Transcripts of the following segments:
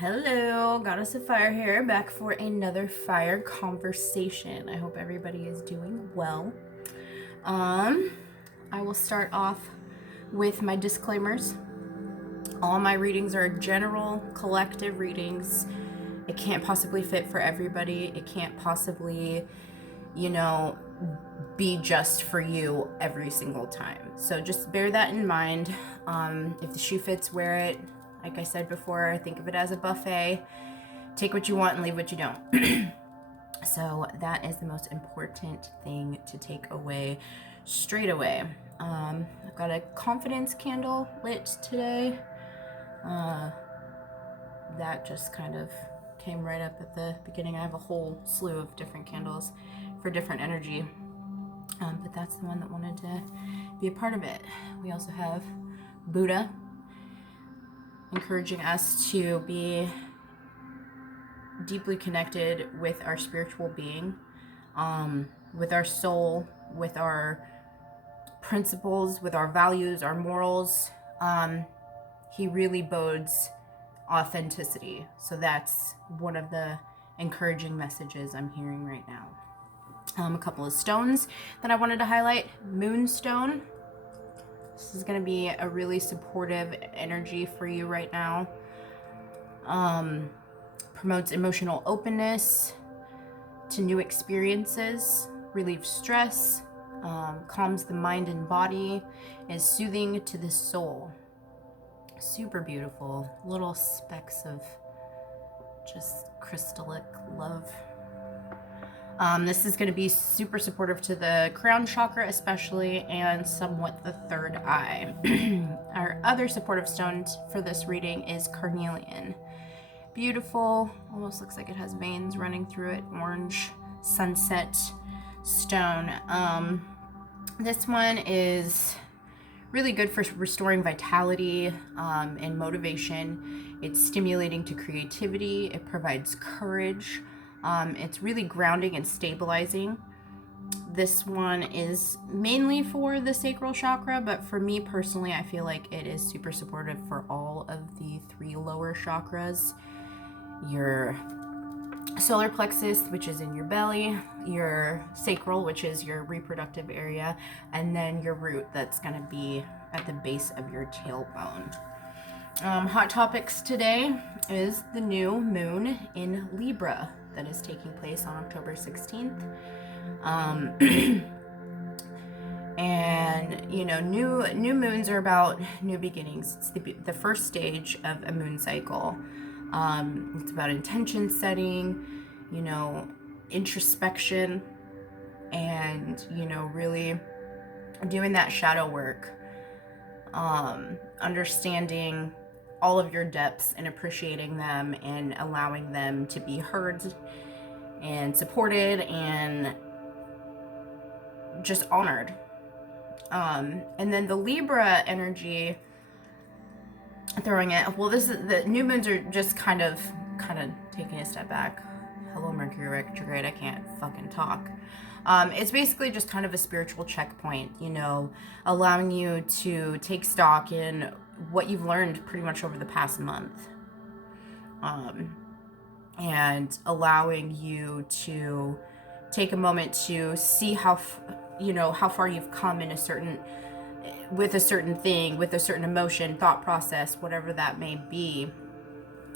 Hello, Goddess of Fire here, back for another fire conversation. I hope everybody is doing well. I will start off with my disclaimers. All my readings are general, collective readings. It can't possibly fit for everybody. It can't possibly, be just for you every single time. So just bear that in mind. If the shoe fits, wear it. Like I said before, think of it as a buffet. Take what you want and leave what you don't. So that is the most important thing to take away straight away. I've got a confidence candle lit today. That just kind of came right up at the beginning. I have a whole slew of different candles for different energy. But that's the one that wanted to be a part of it. We also have Buddha, encouraging us to be deeply connected with our spiritual being, with our soul, with our principles, with our values, our morals. He really bodes authenticity. So that's one of the encouraging messages I'm hearing right now. A couple of stones that I wanted to highlight. Moonstone. This is going to be a really supportive energy for you right now. Promotes emotional openness to new experiences, relieves stress, calms the mind and body, is soothing to the soul. Super beautiful. Little specks of just crystallic love. This is going to be super supportive to the crown chakra especially, and somewhat the third eye. Our other supportive stone for this reading is carnelian. Beautiful, almost looks like it has veins running through it. Orange sunset stone. This one is really good for restoring vitality and motivation. It's stimulating to creativity. It provides courage. It's really grounding and stabilizing. This one is mainly for the sacral chakra, but for me personally, I feel like it is super supportive for all of the three lower chakras. Your solar plexus, which is in your belly, your sacral, which is your reproductive area, and then your root, that's going to be at the base of your tailbone. Hot topics today is the new moon in Libra that is taking place on October 16th. And new moons are about new beginnings. It's the first stage of a moon cycle. It's about intention setting, introspection, and really doing that shadow work, understanding all of your depths and appreciating them and allowing them to be heard and supported and just honored. And then the Libra energy, throwing it, well, this is the new moons are just kind of taking a step back. Hello, Mercury retrograde, I can't fucking talk. It's basically just kind of a spiritual checkpoint, allowing you to take stock in what you've learned pretty much over the past month, and allowing you to take a moment to see how far you've come in with a certain thing, with a certain emotion, thought process, whatever that may be,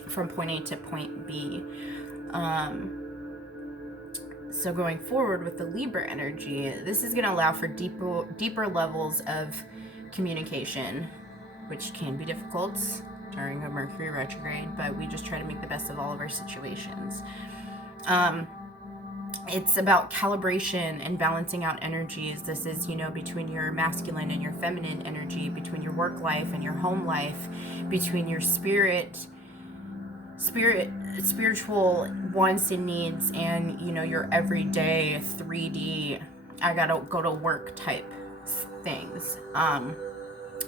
from point A to point B. So going forward with the Libra energy, this is going to allow for deeper levels of communication, which can be difficult during a Mercury retrograde, but we just try to make the best of all of our situations. It's about calibration and balancing out energies. This is, between your masculine and your feminine energy, between your work life and your home life, between your spiritual wants and needs, and your everyday 3D I gotta go to work type things.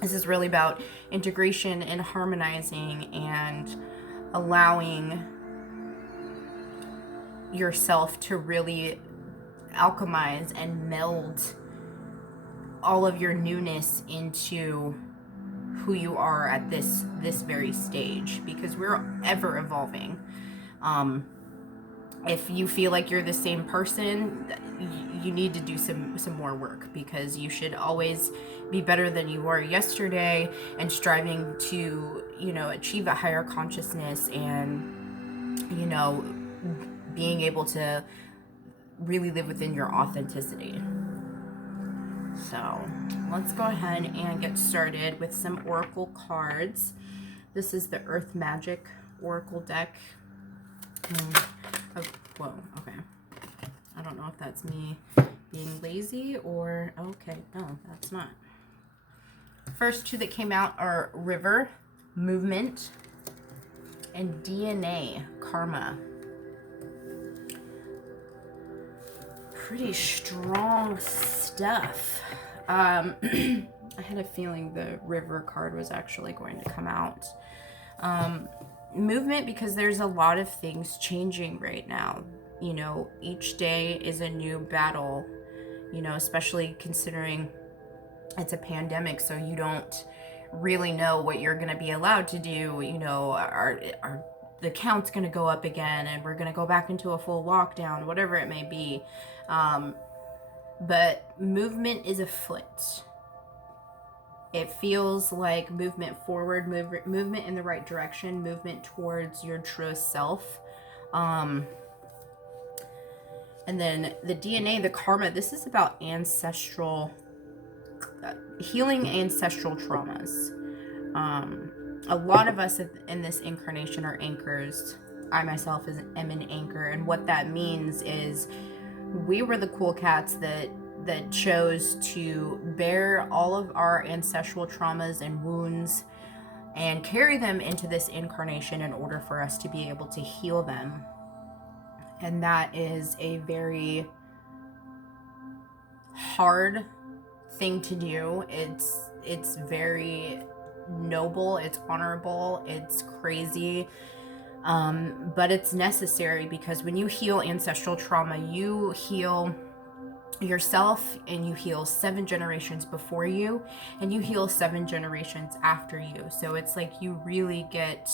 This is really about integration and harmonizing and allowing yourself to really alchemize and meld all of your newness into who you are at this very stage, because we're ever evolving. If you feel like you're the same person, you need to do some more work, because you should always be better than you were yesterday, and striving to, you know, achieve a higher consciousness, and, you know, being able to really live within your authenticity. So let's go ahead and get started with some oracle cards. This is the Earth Magic Oracle deck. Oh, whoa, okay. I don't know if that's me being lazy or... Okay, no, that's not. First two that came out are River, Movement, and DNA, Karma. Pretty strong stuff. I had a feeling the River card was actually going to come out. Movement, because there's a lot of things changing right now. You know, each day is a new battle, you know, especially considering it's a pandemic, so you don't really know what you're going to be allowed to do. You know, are the count's going to go up again, and we're going to go back into a full lockdown, whatever it may be. But movement is afoot. It feels like movement forward, movement in the right direction, movement towards your truest self. And then the DNA, the Karma, this is about ancestral, healing ancestral traumas. A lot of us in this incarnation are anchors. I myself am an anchor, and what that means is we were the cool cats that chose to bear all of our ancestral traumas and wounds and carry them into this incarnation in order for us to be able to heal them. And that is a very hard thing to do. It's very noble, it's honorable, it's crazy. But it's necessary, because when you heal ancestral trauma, you heal yourself, and you heal 7 generations before you, and you heal 7 generations after you. So it's like you really get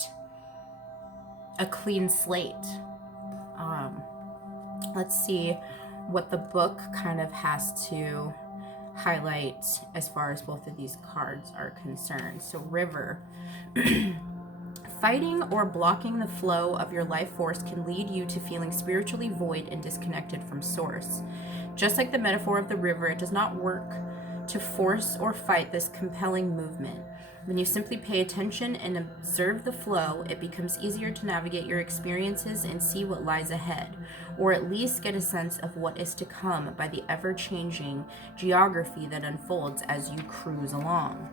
a clean slate. Let's see what the book kind of has to highlight as far as both of these cards are concerned. So River. Fighting or blocking the flow of your life force can lead you to feeling spiritually void and disconnected from source. Just like the metaphor of the river, it does not work to force or fight this compelling movement. When you simply pay attention and observe the flow, it becomes easier to navigate your experiences and see what lies ahead, or at least get a sense of what is to come by the ever-changing geography that unfolds as you cruise along.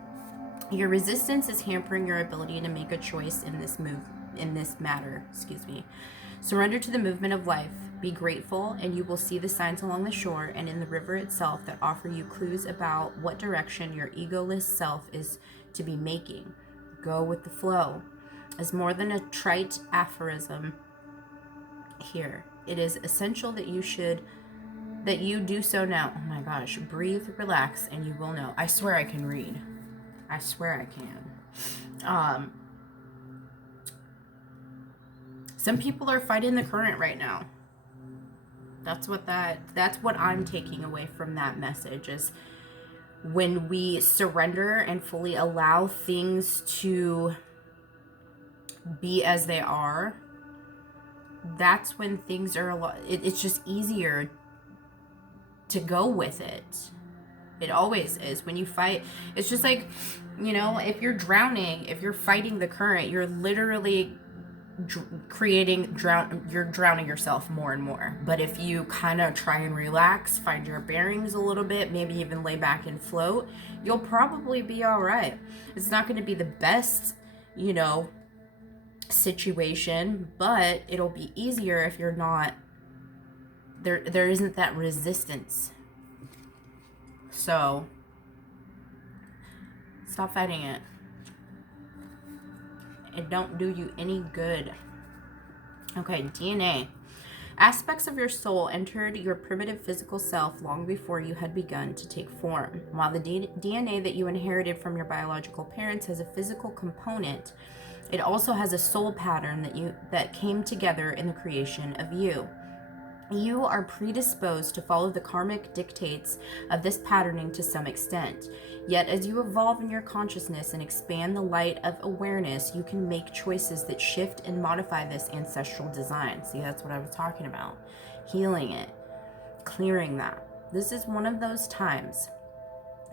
Your resistance is hampering your ability to make a choice in this matter. Surrender to the movement of life. Be grateful, and you will see the signs along the shore and in the river itself that offer you clues about what direction your egoless self is to be making. Go with the flow. As more than a trite aphorism here, it is essential that you do so now. Oh my gosh. Breathe, relax, and you will know. I swear I can read. I swear I can. Some people are fighting the current right now. That's what I'm taking away from that message, is when we surrender and fully allow things to be as they are, that's when things are it's just easier to go with it. It always is. When you fight, it's just like, you know, if you're drowning, if you're fighting the current, you're literally you're drowning yourself more and more. But if you kind of try and relax, find your bearings a little bit, maybe even lay back and float, you'll probably be all right. It's not going to be the best, you know, situation, but it'll be easier if you're not there isn't that resistance. So stop fighting it. It don't do you any good. Okay, DNA. Aspects of your soul entered your primitive physical self long before you had begun to take form. While the DNA that you inherited from your biological parents has a physical component, it also has a soul pattern that came together in the creation of you. You are predisposed to follow the karmic dictates of this patterning to some extent. Yet, as you evolve in your consciousness and expand the light of awareness, you can make choices that shift and modify this ancestral design. See, that's what I was talking about. Healing it, clearing that. This is one of those times.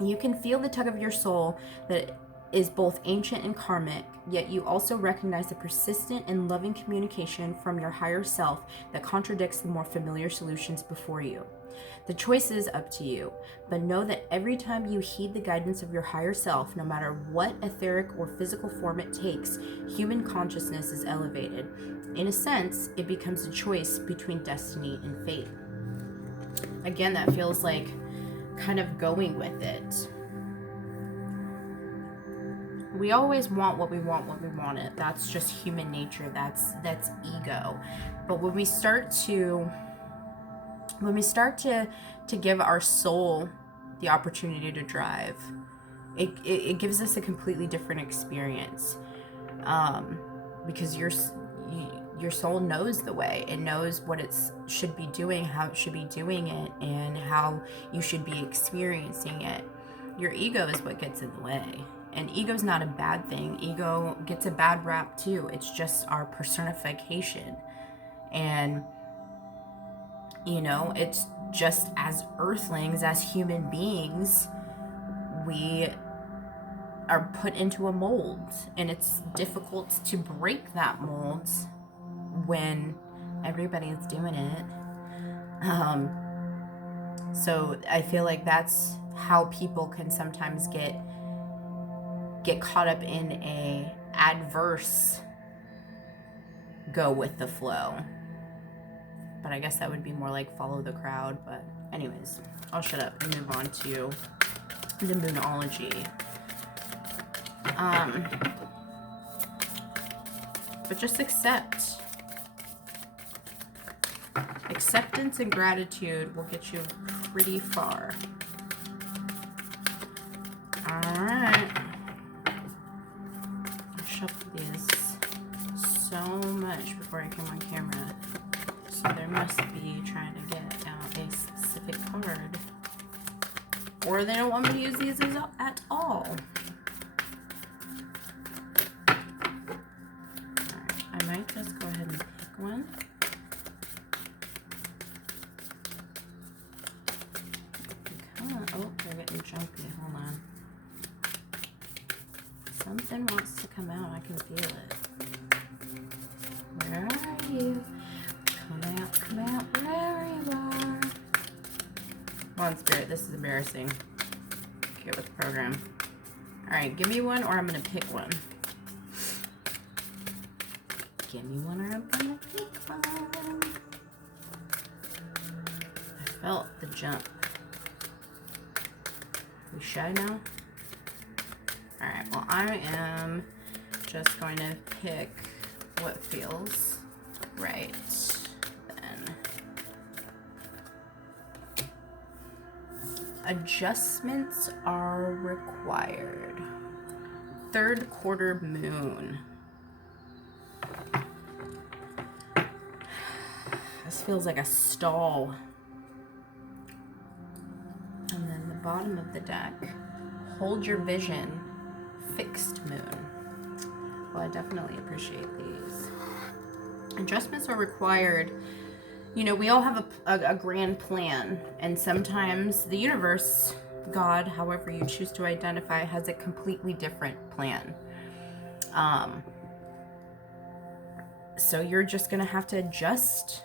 You can feel the tug of your soul that is both ancient and karmic, yet you also recognize the persistent and loving communication from your higher self that contradicts the more familiar solutions before you. The choice is up to you, but know that every time you heed the guidance of your higher self, no matter what etheric or physical form it takes, human consciousness is elevated. In a sense, it becomes a choice between destiny and fate. Again, that feels like kind of going with it. We always want what we want when we want it. That's just human nature. That's ego. But when we start to give our soul the opportunity to drive, it gives us a completely different experience. Because your soul knows the way. It knows what it should be doing, how it should be doing it, and how you should be experiencing it. Your ego is what gets in the way. And ego's not a bad thing. Ego gets a bad rap too. It's just our personification. And, it's just as earthlings, as human beings, we are put into a mold. And it's difficult to break that mold when everybody's doing it. So I feel like that's how people can sometimes get caught up in a adverse go with the flow. But I guess that would be more like follow the crowd. But anyways, I'll shut up and move on to the Moonology. But just accept. Acceptance and gratitude will get you pretty far. Alright. I shuffled these so much before I came on camera. So there must be trying to get out a specific card. Or they don't want me to use these at all. Alright, I might just go ahead and pick one. Oh, they're getting jumpy. Hold on. Something wants to come out. I can feel it. Where are you? Come out, wherever you are. Come on, Spirit. This is embarrassing. Get with the program. Alright, give me one or I'm going to pick one. Give me one or I'm going to pick one. I felt the jump. We shy now? Alright, well I am just going to pick what feels right then. Adjustments are required. Third quarter moon. This feels like a stall. And then the bottom of the deck, hold your vision, fixed moon. Well, I definitely appreciate these. Adjustments are required. We all have a grand plan, and sometimes the universe, God, however you choose to identify, has a completely different plan. So you're just going to have to adjust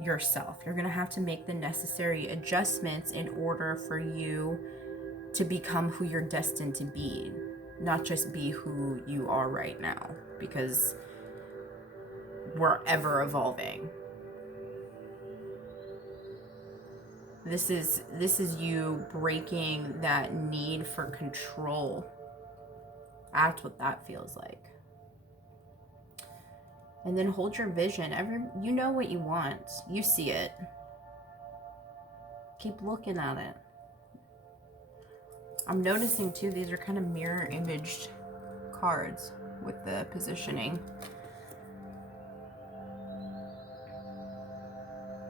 yourself. You're going to have to make the necessary adjustments in order for you to become who you're destined to be, not just be who you are right now, because we're ever evolving. This is you breaking that need for control. That's what that feels like. And then hold your vision. You know what you want. You see it. Keep looking at it. I'm noticing too, these are kind of mirror imaged cards with the positioning.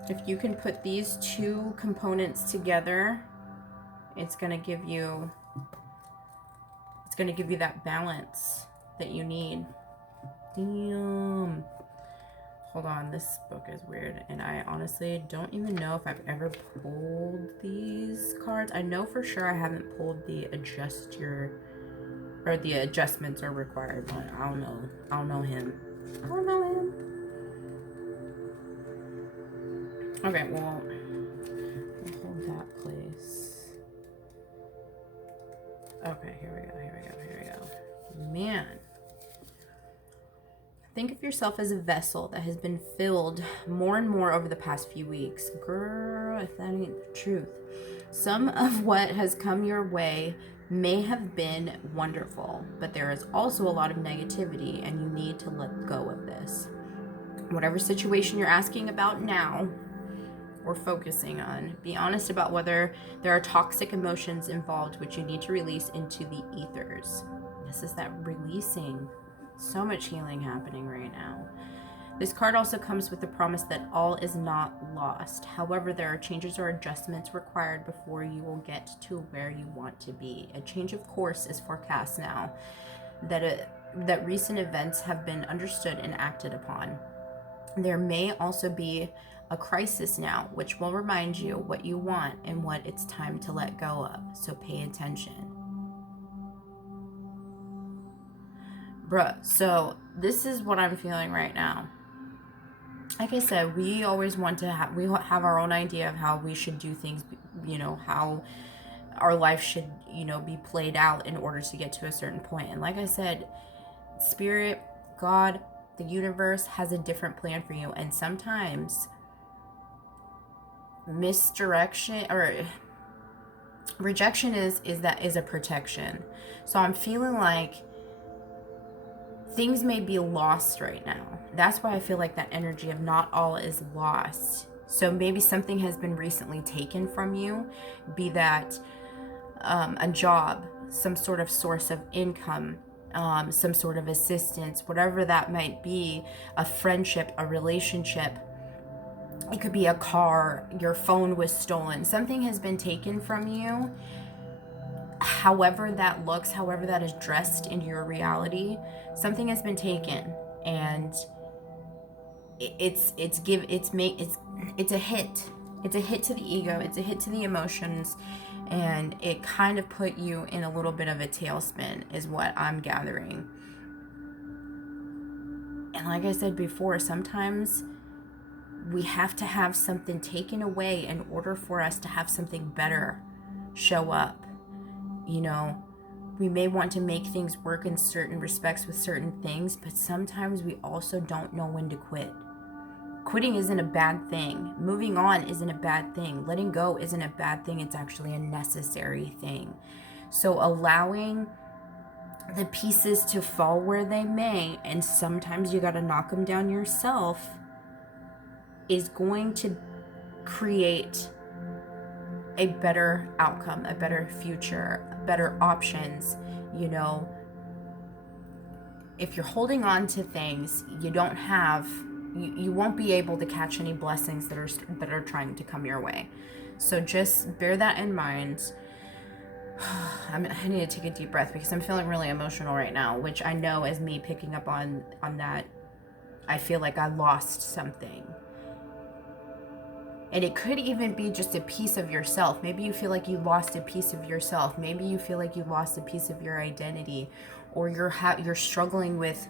If you can put these two components together, it's going to give you that balance that you need. Damn. Hold on, this book is weird, and I honestly don't even know if I've ever pulled these cards. I know for sure I haven't pulled the the adjustments are required one. I don't know. I don't know him. Okay, well, we'll hold that place. Okay, here we go. Man. Think of yourself as a vessel that has been filled more and more over the past few weeks. Girl, if that ain't the truth. Some of what has come your way may have been wonderful, but there is also a lot of negativity, and you need to let go of this. Whatever situation you're asking about now or focusing on, be honest about whether there are toxic emotions involved which you need to release into the ethers. This is that releasing. So much healing happening right now. This card also comes with the promise that all is not lost. However, there are changes or adjustments required before you will get to where you want to be. A change of course is forecast now. That recent events have been understood and acted upon. There may also be a crisis now, which will remind you what you want and what it's time to let go of. So pay attention. Bruh, so this is what I'm feeling right now. Like I said, we always want to have, we have our own idea of how we should do things, how our life should, be played out in order to get to a certain point. And like I said, Spirit, God, the universe has a different plan for you. And sometimes misdirection or rejection is a protection. So I'm feeling like things may be lost right now. That's why I feel like that energy of not all is lost. So maybe something has been recently taken from you, be that a job, some sort of source of income, some sort of assistance, whatever that might be, a friendship, a relationship. It could be a car, your phone was stolen. Something has been taken from you. However that looks, however that is dressed into your reality, something has been taken, and it's a hit. It's a hit to the ego. It's a hit to the emotions, and it kind of put you in a little bit of a tailspin, is what I'm gathering. And like I said before, sometimes we have to have something taken away in order for us to have something better show up. We may want to make things work in certain respects with certain things, but sometimes we also don't know when to quit. Quitting isn't a bad thing. Moving on isn't a bad thing. Letting go isn't a bad thing. It's actually a necessary thing. So allowing the pieces to fall where they may, and sometimes you got to knock them down yourself, is going to create a better outcome, a better future, better options. If you're holding on to things, you won't be able to catch any blessings that are trying to come your way. So just bear that in mind. I need to take a deep breath because I'm feeling really emotional right now, which I know as me picking up on that, I feel like I lost something. And it could even be just a piece of yourself. Maybe you feel like you lost a piece of yourself. Maybe you feel like you lost a piece of your identity, or you're struggling with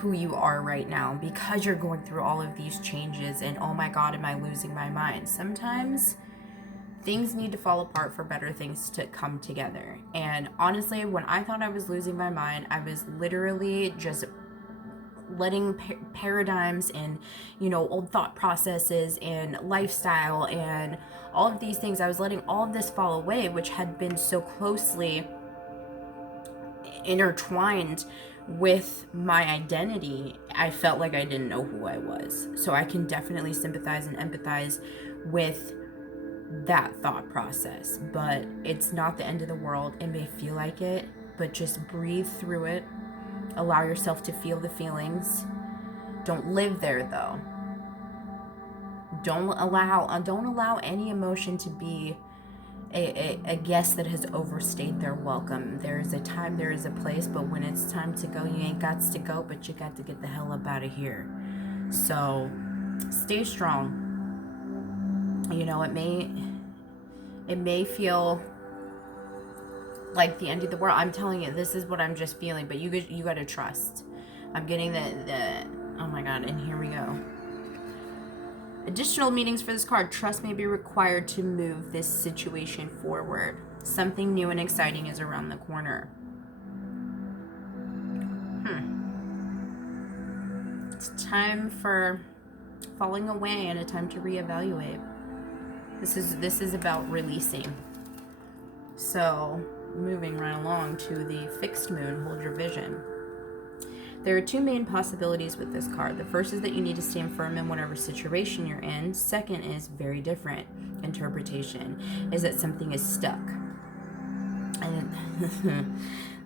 who you are right now because you're going through all of these changes, and oh my God, am I losing my mind? Sometimes things need to fall apart for better things to come together. And honestly, when I thought I was losing my mind, I was literally just letting paradigms and old thought processes and lifestyle and all of these things, I was letting all of this fall away, which had been so closely intertwined with my identity. I felt like I didn't know who I was. So I can definitely sympathize and empathize with that thought process. But it's not the end of the world. It may feel like it, but just breathe through it. Allow yourself to feel the feelings. Don't live there, though. Don't allow any emotion to be a guest that has overstayed their welcome. There is a time, there is a place, but when it's time to go, you ain't got to go, but you got to get the hell up out of here. So stay strong. You know, it may feel like the end of the world. I'm telling you, this is what I'm just feeling, but you got to trust. I'm getting the oh my god, and here we go. Additional meanings for this card. Trust may be required to move this situation forward. Something new and exciting is around the corner. It's time for falling away and a time to reevaluate. This is about releasing. So, moving right along to the fixed moon, hold your vision. There are two main possibilities with this card. The first is that you need to stand firm in whatever situation you're in. Second is very different interpretation, is that something is stuck. And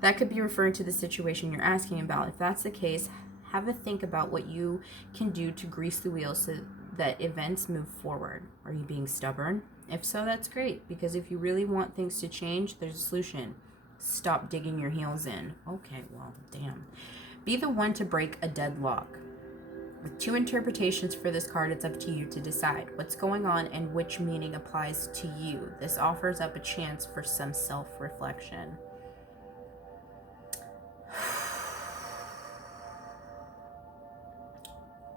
that could be referring to the situation you're asking about. If that's the case, have a think about what you can do to grease the wheels so that events move forward. Are you being stubborn? If so, that's great, because if you really want things to change, there's a solution. Stop digging your heels in. Okay, well, damn. Be the one to break a deadlock. With two interpretations for this card, it's up to you to decide what's going on and which meaning applies to you. This offers up a chance for some self-reflection.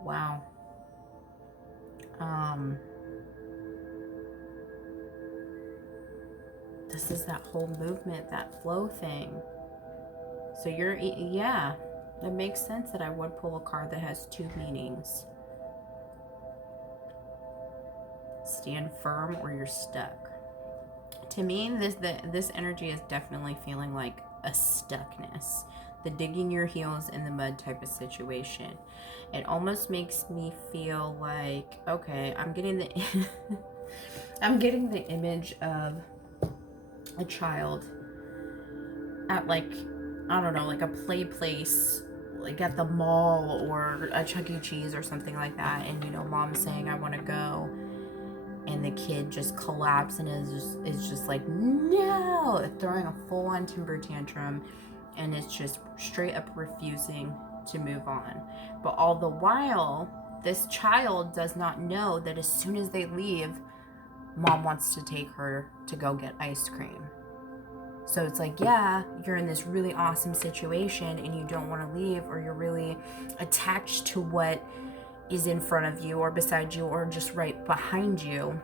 Wow. This is that whole movement, that flow thing. So yeah, it makes sense that I would pull a card that has two meanings. Stand firm or you're stuck. To me, this energy is definitely feeling like a stuckness. The digging your heels in the mud type of situation. It almost makes me feel like, okay, I'm getting the I'm getting the image of a child at, like, I don't know, like a play place, like at the mall or a Chuck E. Cheese or something like that, and, you know, mom's saying, I want to go, and the kid just collapses and is just like, no, throwing a full-on temper tantrum, and it's just straight up refusing to move on. But all the while, this child does not know that as soon as they leave, mom wants to take her to go get ice cream. So it's like, yeah, you're in this really awesome situation and you don't want to leave, or you're really attached to what is in front of you or beside you or just right behind you.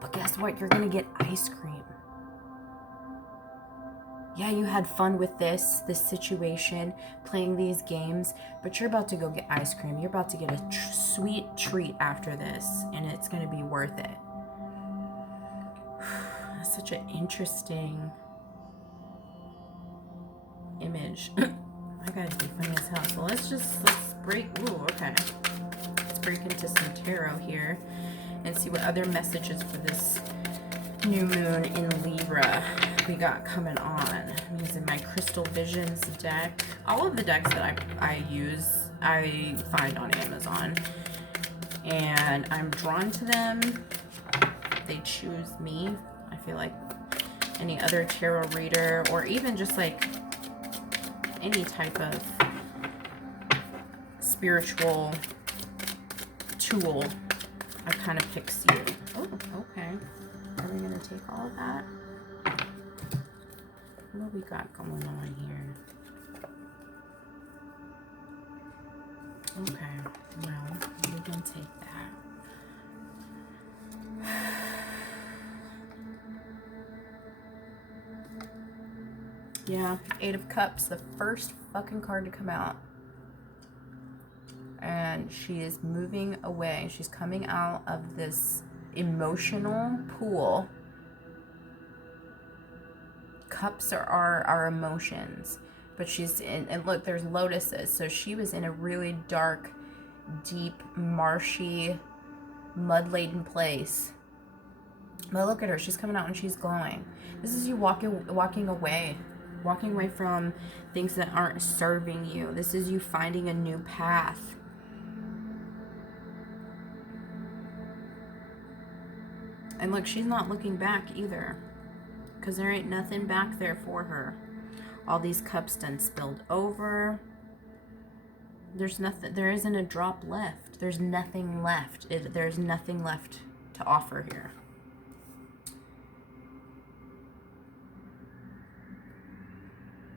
But guess what? You're going to get ice cream. Yeah, you had fun with this situation, playing these games, but you're about to go get ice cream. You're about to get a sweet treat after this, and it's going to be worth it. That's such an interesting image. I gotta be funny as hell. So let's break. Ooh, okay. Let's break into some tarot here and see what other messages for this new moon in Libra we got coming on. I'm using my Crystal Visions deck. All of the decks that I use, I find on Amazon, and I'm drawn to them. They choose me. I feel like any other tarot reader, or even just like any type of spiritual tool, I kind of picks you. Oh, okay. Are we going to take all of that? What we got going on here? Okay, well, we can take that. Yeah, Eight of Cups, the first fucking card to come out. And she is moving away. She's coming out of this emotional pool. Cups are our emotions. But she's in, and look, there's lotuses. So she was in a really dark, deep, marshy, mud-laden place. But look at her. She's coming out and she's glowing. This is you walking away from things that aren't serving you. This is you finding a new path. And look, she's not looking back either, because there ain't nothing back there for her. All these cups done spilled over. There's nothing, there isn't a drop left. There's nothing left. There's nothing left to offer here.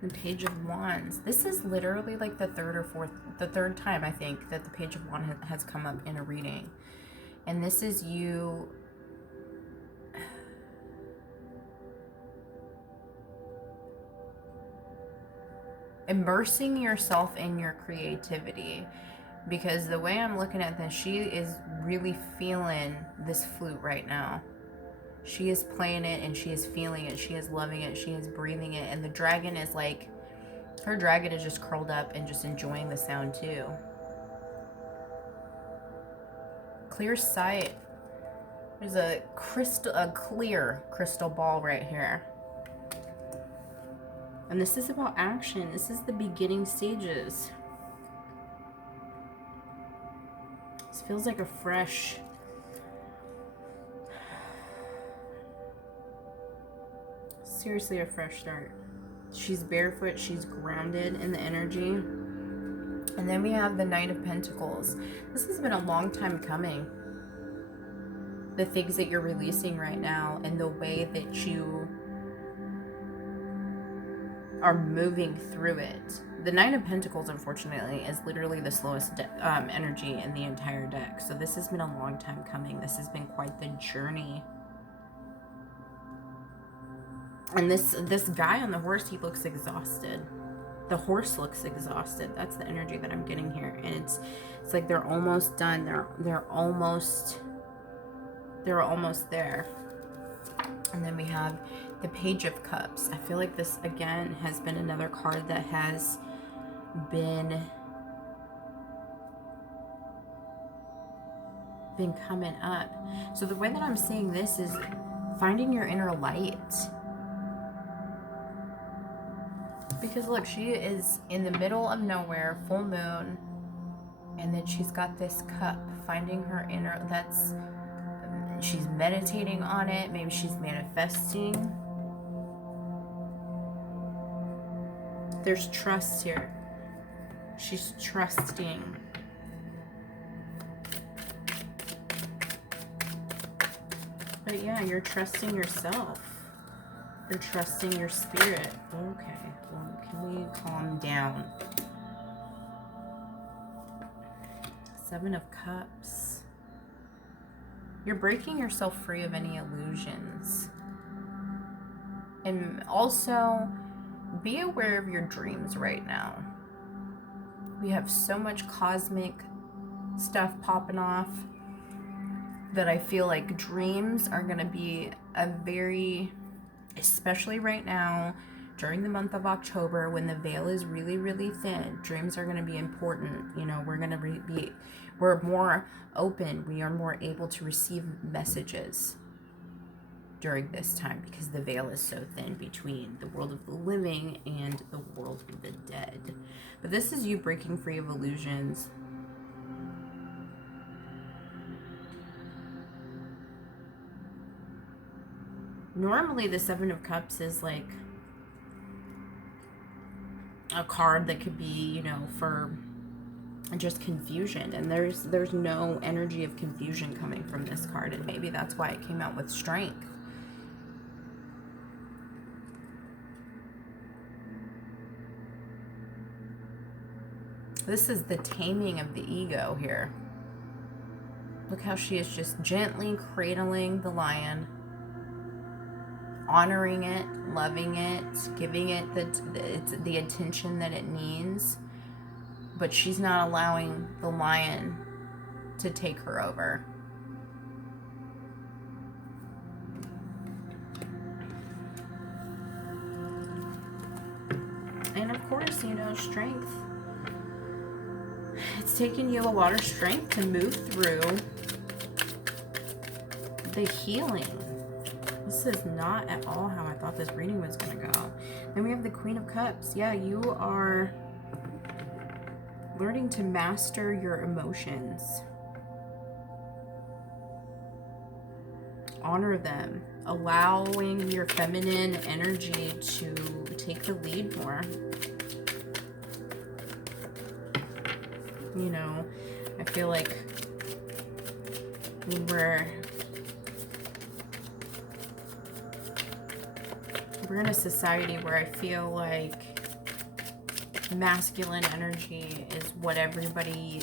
The Page of Wands. This is literally like the third time I think that the Page of Wands has come up in a reading. And this is you immersing yourself in your creativity, because the way I'm looking at this, she is really feeling this flute right now. She is playing it and she is feeling it. She is loving it. She is breathing it. And the dragon is like, her dragon is just curled up and just enjoying the sound too. Clear sight. There's a clear crystal ball right here. And this is about action. This is the beginning stages. This feels like a fresh, seriously a fresh start. She's barefoot. She's grounded in the energy. And then we have the Knight of Pentacles. This has been a long time coming. The things that you're releasing right now and the way that you are moving through it. The Knight of Pentacles, unfortunately, is literally the slowest energy in the entire deck. So this has been a long time coming. This has been quite the journey. And this guy on the horse, he looks exhausted. The horse looks exhausted. That's the energy that I'm getting here. And it's like they're almost done. They're almost there. And then we have the Page of Cups. I feel like this again has been another card that has been coming up. So the way that I'm seeing this is finding your inner light. Because look, she is in the middle of nowhere, full moon, and then she's got this cup, finding her inner, she's meditating on it, maybe she's manifesting. There's trust here. She's trusting. But yeah, you're trusting yourself. You're trusting your spirit. Okay, well, can we calm down? Seven of Cups. You're breaking yourself free of any illusions. And also, be aware of your dreams right now. We have so much cosmic stuff popping off that I feel like dreams are going to be a very, especially right now, during the month of October, when the veil is really, really thin, dreams are going to be important. You know, we're going to we're more open. We are more able to receive messages during this time because the veil is so thin between the world of the living and the world of the dead. But this is you breaking free of illusions. Normally the Seven of Cups is like a card that could be, you know, for just confusion, and there's no energy of confusion coming from this card, and maybe that's why it came out with strength. This is the taming of the ego here. Look how she is just gently cradling the lion, honoring it, loving it, giving it the attention that it needs, but she's not allowing the lion to take her over. And of course, course, you know, strength. It's taken you a lot of strength to move through the healing. This is not at all how I thought this reading was going to go. Then we have the Queen of Cups. Yeah, you are learning to master your emotions. Honor them. Allowing your feminine energy to take the lead more. You know, I feel like we're in a society where I feel like masculine energy is what everybody,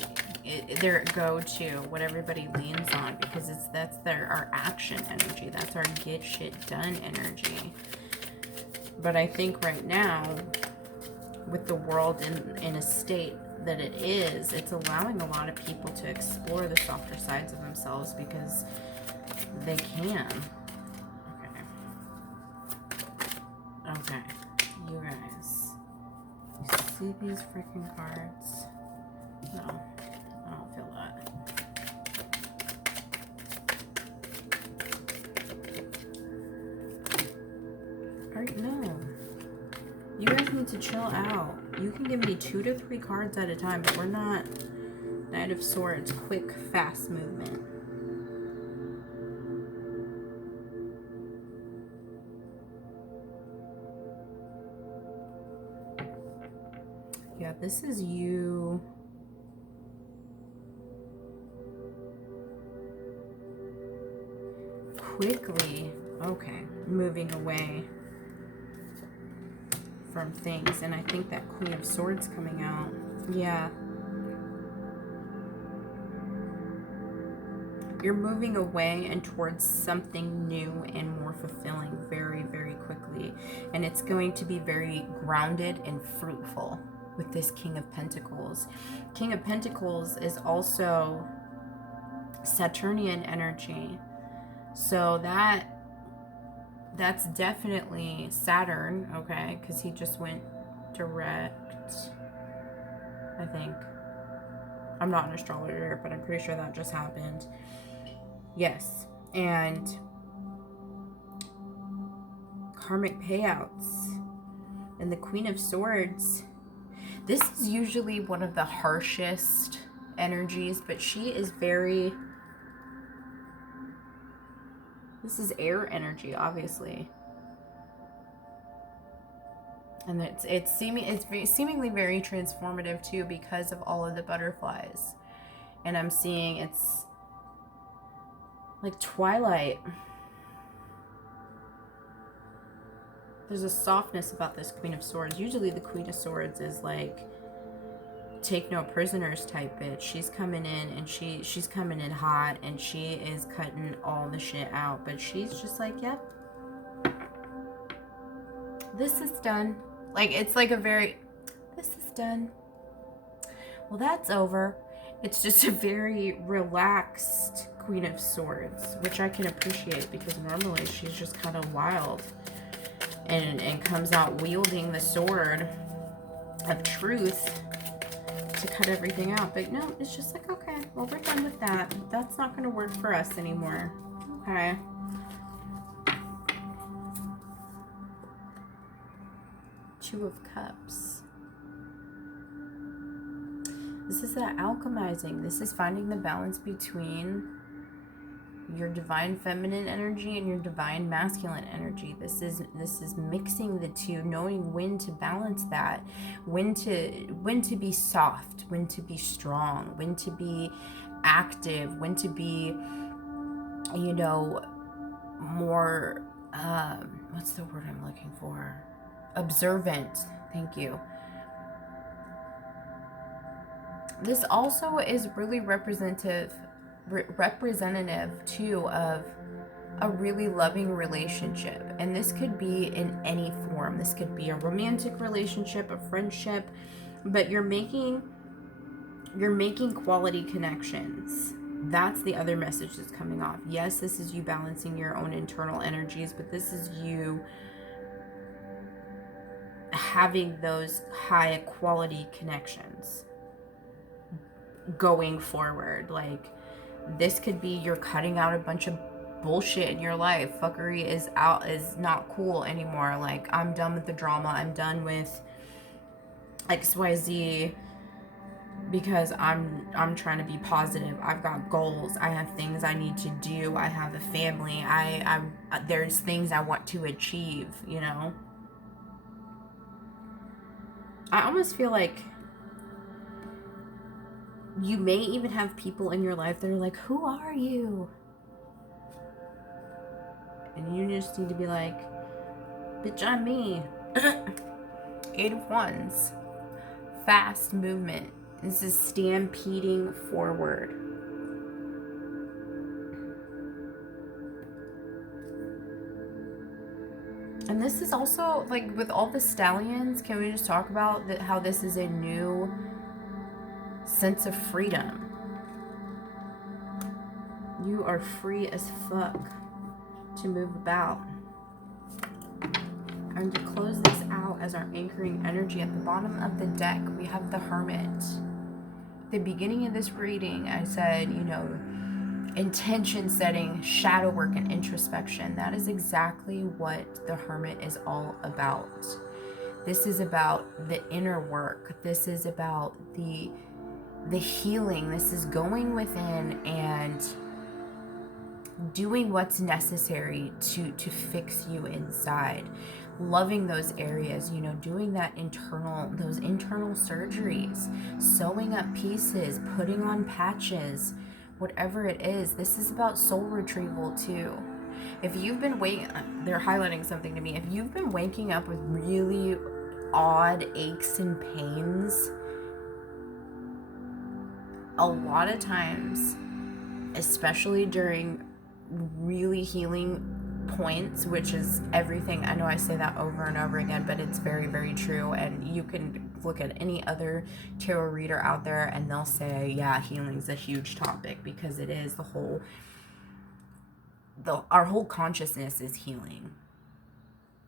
their go-to, what everybody leans on, because that's our action energy, that's our get shit done energy. But I think right now, with the world in a state that it is, it's allowing a lot of people to explore the softer sides of themselves because they can. Okay, you guys, you see these freaking cards? No, I don't feel that. Alright, no. You guys need to chill out. You can give me 2 to 3 cards at a time, but we're not Knight of Swords, quick, fast movement. Yeah, this is you quickly, okay, moving away from things. And I think that Queen of Swords coming out. Yeah. You're moving away and towards something new and more fulfilling very, very quickly. And it's going to be very grounded and fruitful with this King of Pentacles. King of Pentacles is also Saturnian energy. So that's definitely Saturn, okay? Because he just went direct, I think. I'm not an astrologer, but I'm pretty sure that just happened. Yes. And karmic payouts. And the Queen of Swords. This is usually one of the harshest energies, but she is very... This is air energy, obviously. And it's seemingly very transformative too because of all of the butterflies. And I'm seeing it's like twilight. There's a softness about this Queen of Swords. Usually the Queen of Swords is like take no prisoners type bitch. She's coming in and she's coming in hot and she is cutting all the shit out. But she's just like, yep, this is done. Like, it's like a very, this is done. Well, that's over. It's just a very relaxed Queen of Swords, which I can appreciate because normally she's just kind of wild and comes out wielding the sword of truth to cut everything out. But no, it's just like, okay, well, we're done with that. That's not going to work for us anymore. Okay. Two of Cups. This is that alchemizing. This is finding the balance between your divine feminine energy and your divine masculine energy. This is mixing the two, knowing when to balance that, when to be soft, when to be strong, when to be active, when to be, you know, more what's the word I'm looking for? Observant. Thank you. This also is really representative too of a really loving relationship, and this could be in any form. This could be a romantic relationship, a friendship, but you're making quality connections. That's the other message that's coming off. Yes, this is you balancing your own internal energies, but this is you having those high quality connections going forward. Like, this could be you're cutting out a bunch of bullshit in your life. Fuckery is not cool anymore. Like, I'm done with the drama. I'm done with XYZ because I'm trying to be positive. I've got goals. I have things I need to do. I have a family. There's things I want to achieve, you know? I almost feel like you may even have people in your life that are like, who are you? And you just need to be like, bitch, I'm me. 8 of Wands. Fast movement. This is stampeding forward. And this is also, like, with all the stallions, can we just talk about how this is a new sense of freedom? You are free as fuck to move about. And to close this out as our anchoring energy, at the bottom of the deck, we have the Hermit. At the beginning of this reading, I said, you know, intention setting, shadow work, and introspection. That is exactly what the Hermit is all about. This is about the inner work. This is about the healing. This is going within and doing what's necessary to fix you inside. Loving those areas, you know, doing those internal surgeries, sewing up pieces, putting on patches, whatever it is. This is about soul retrieval too. If you've been they're highlighting something to me. If you've been waking up with really odd aches and pains, a lot of times, especially during really healing points, which is everything. I know I say that over and over again, but it's very, very true. And you can look at any other tarot reader out there and they'll say, yeah, healing's a huge topic, because it is our whole consciousness is healing.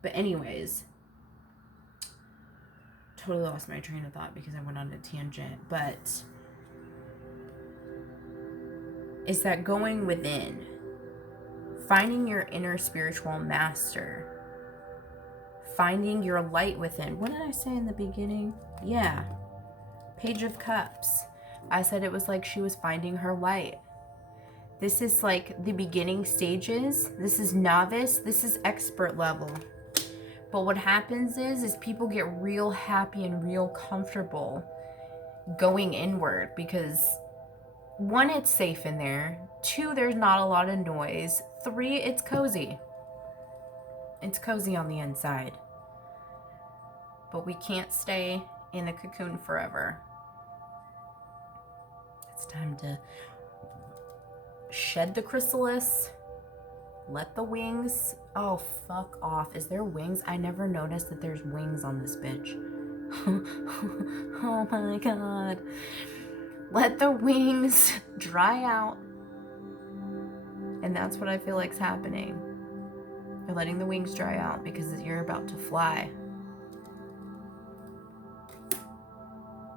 But anyways, totally lost my train of thought because I went on a tangent. But it's that going within, finding your inner spiritual master, finding your light within. What did I say in the beginning? Yeah, Page of Cups. I said it was like she was finding her light. This is like the beginning stages. This is novice. This is expert level. But what happens is people get real happy and real comfortable going inward, because 1, it's safe in there. 2, there's not a lot of noise. 3, it's cozy. It's cozy on the inside. But we can't stay in the cocoon forever. It's time to shed the chrysalis. Let the wings... Oh, fuck off. Is there wings? I never noticed that there's wings on this bitch. Oh my god. Let the wings dry out. And that's what I feel like's happening. You're letting the wings dry out because you're about to fly.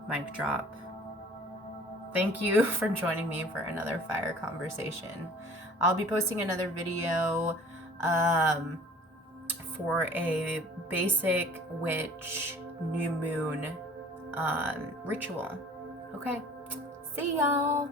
Mic drop. Thank you for joining me for another fire conversation. I'll be posting another video for a basic witch new moon ritual. Okay. See y'all.